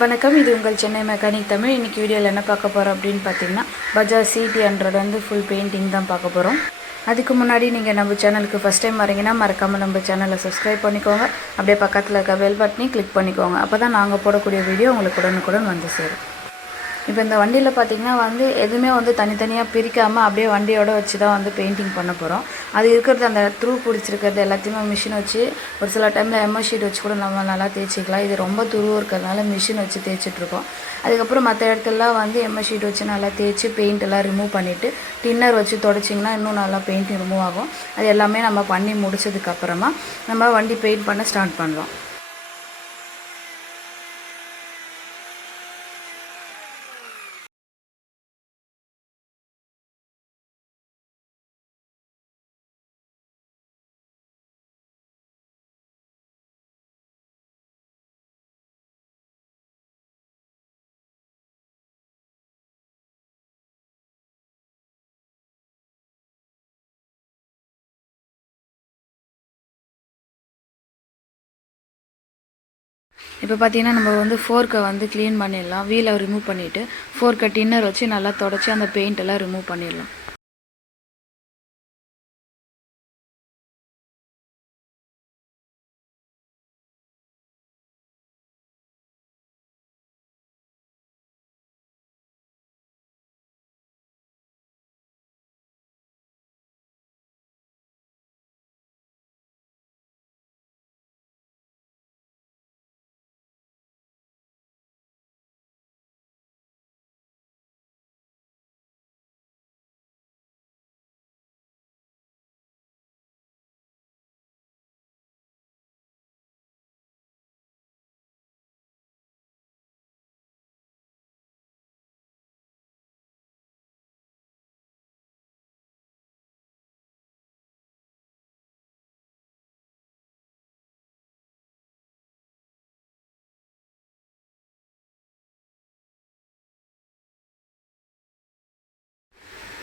வணக்கம், இது உங்கள் சென்னை மெக்கானிக் தமிழ். இன்றைக்கி வீடியோவில் என்ன பார்க்க போகிறோம் அப்படின்னு பார்த்தீங்கன்னா, பஜாஜ் CT100 வந்து ஃபுல் பெயிண்டிங் தான் பார்க்க போகிறோம். அதுக்கு முன்னாடி நீங்கள் நம்ம சேனலுக்கு ஃபஸ்ட் டைம் வரீங்கன்னா மறக்காமல் நம்ம சேனலை சப்ஸ்கிரைப் பண்ணிக்கோங்க. அப்படியே பக்கத்தில் இருக்க பெல் பட்டனையும் கிளிக் பண்ணிக்கோங்க. அப்போ தான் நாங்கள் போடக்கூடிய வீடியோ உங்களுக்கு உடனுக்குடன் வந்து சேரும். இப்போ இந்த வண்டியில் பார்த்திங்கன்னா வந்து எதுவுமே வந்து தனித்தனியாக பிரிக்காமல் அப்படியே வண்டியோட வச்சு தான் வந்து பெயிண்டிங் பண்ண போகிறோம். அது இருக்கிறது அந்த த்ரூ பிடிச்சிருக்கிறது எல்லாத்தையுமே மிஷின் வச்சு ஒரு சில டைமில் எம்எஸ் ஷீட் வச்சு கூட நம்ம நல்லா தேய்ச்சிக்கலாம். இது ரொம்ப துருவு இருக்கிறதுனால மிஷின் வச்சு தேய்ச்சிட்ருக்கோம். அதுக்கப்புறம் மற்ற இடத்துலலாம் வந்து எம்எஸ் ஷீட் வச்சு நல்லா தேய்ச்சி பெயிண்ட் எல்லாம் ரிமூவ் பண்ணிவிட்டு டின்னர் வச்சு தொடச்சிங்கன்னா இன்னும் நல்லா பெயிண்டிங் ரிமூவ் ஆகும். அது எல்லாமே நம்ம பண்ணி முடிச்சதுக்கப்புறமா நம்ம வண்டி பெயிண்ட் பண்ண ஸ்டார்ட் பண்ணலாம். இப்போ பார்த்தீங்கன்னா நம்ம வந்து ஃபோர்க்கை வந்து க்ளீன் பண்ணிடலாம். வீலை ரிமூவ் பண்ணிவிட்டு ஃபோர்க்கை டின்னர் வச்சு நல்லா தொடச்சி அந்த பெயிண்ட் எல்லாம் ரிமூவ் பண்ணிடலாம்.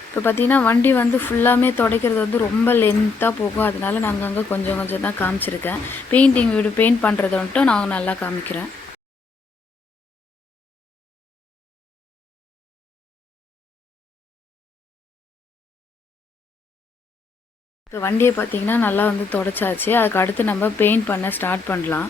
இப்போ பார்த்தீங்கன்னா வண்டி வந்து ஃபுல்லாமே துடைக்கிறது வந்து ரொம்ப லென்த்தாக போகும். அதனால நாங்கள் அங்கே கொஞ்சம் கொஞ்சம் தான் காமிச்சிருக்கேன். பெயிண்ட் பண்ணுறதை வந்துட்டு நான் நல்லா காமிக்கிறேன். இப்போ வண்டியை பார்த்தீங்கன்னா நல்லா வந்து தொடச்சாச்சு. அதுக்கு அடுத்து நம்ம பெயிண்ட் பண்ண ஸ்டார்ட் பண்ணலாம்.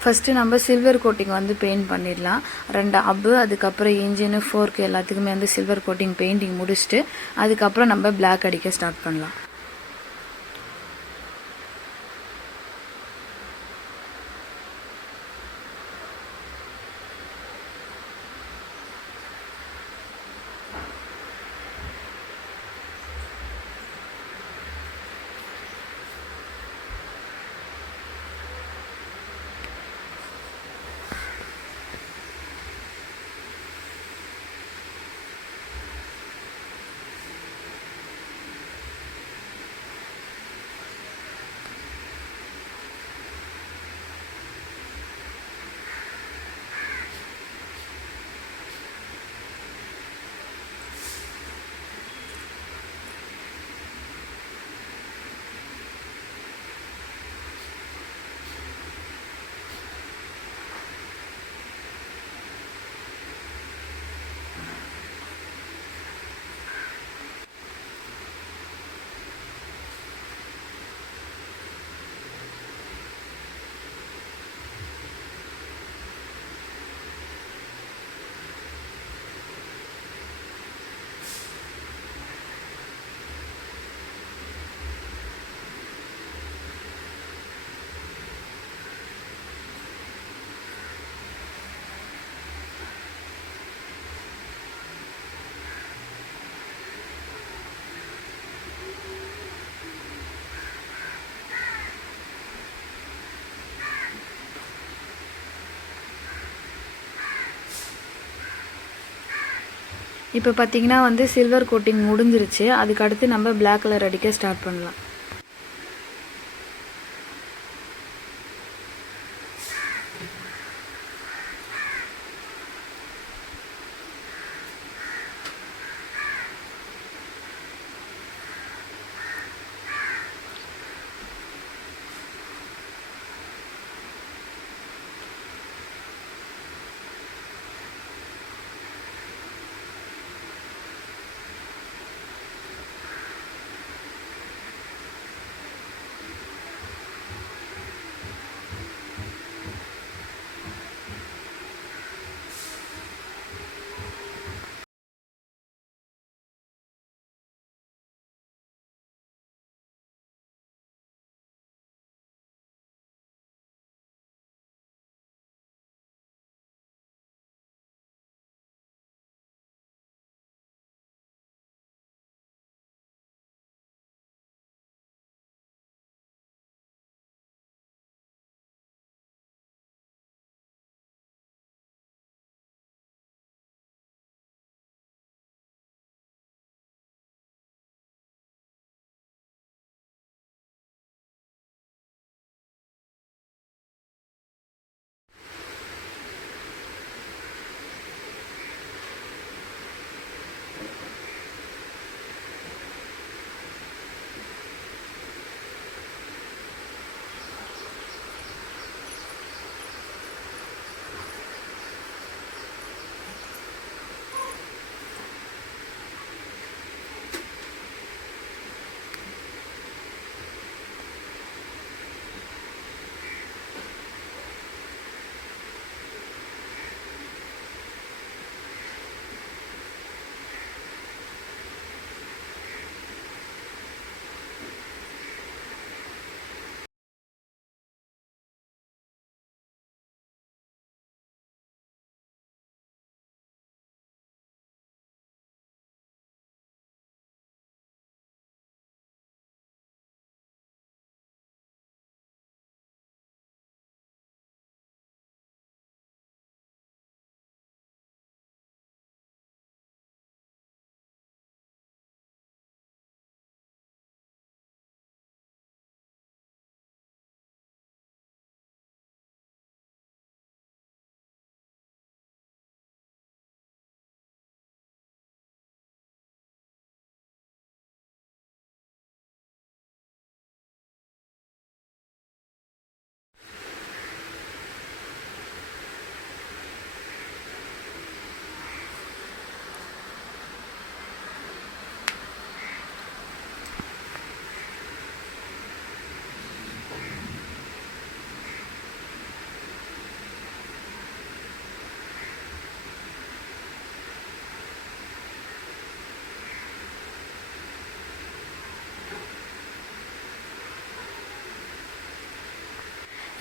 ஃபஸ்ட்டு நம்ம சில்வர் கோட்டிங் வந்து பெயிண்ட் பண்ணிடலாம். 2 ஹப்பு, அதுக்கப்புறம் இன்ஜினு, ஃபோர்க்கு எல்லாத்துக்குமே வந்து சில்வர் கோட்டிங் பெயிண்டிங் முடிச்சுட்டு அதுக்கப்புறம் நம்ம பிளாக் அடிக்க ஸ்டார்ட் பண்ணலாம். இப்போ பார்த்தீங்கன்னா வந்து சில்வர் கோட்டிங் முடிஞ்சிருச்சு. அதுக்கு அடுத்து நம்ம பிளாக் கலர் அடிக்க ஸ்டார்ட் பண்ணலாம்.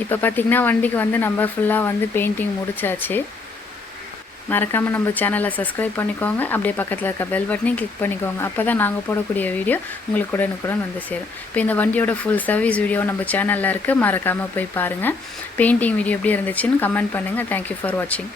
இப்போ பார்த்திங்கன்னா வண்டிக்கு வந்து நம்ம ஃபுல்லாக வந்து பெயிண்டிங் முடிச்சாச்சு. மறக்காமல் நம்ம சேனலை சப்ஸ்கிரைப் பண்ணிக்கோங்க. அப்படியே பக்கத்தில் இருக்க பெல் பட்டனையும் கிளிக் பண்ணிக்கோங்க. அப்போ தான் நாங்கள் போடக்கூடிய வீடியோ உங்களுக்கு உடனுக்குடன் வந்து சேரும். இப்போ இந்த வண்டியோட ஃபுல் சர்வீஸ் வீடியோ நம்ம சேனலில் இருக்குது, மறக்காமல் போய் பாருங்கள். பெயிண்டிங் வீடியோ எப்படி இருந்துச்சுன்னு கமெண்ட் பண்ணுங்கள். தேங்க்யூ ஃபார் வாட்சிங்.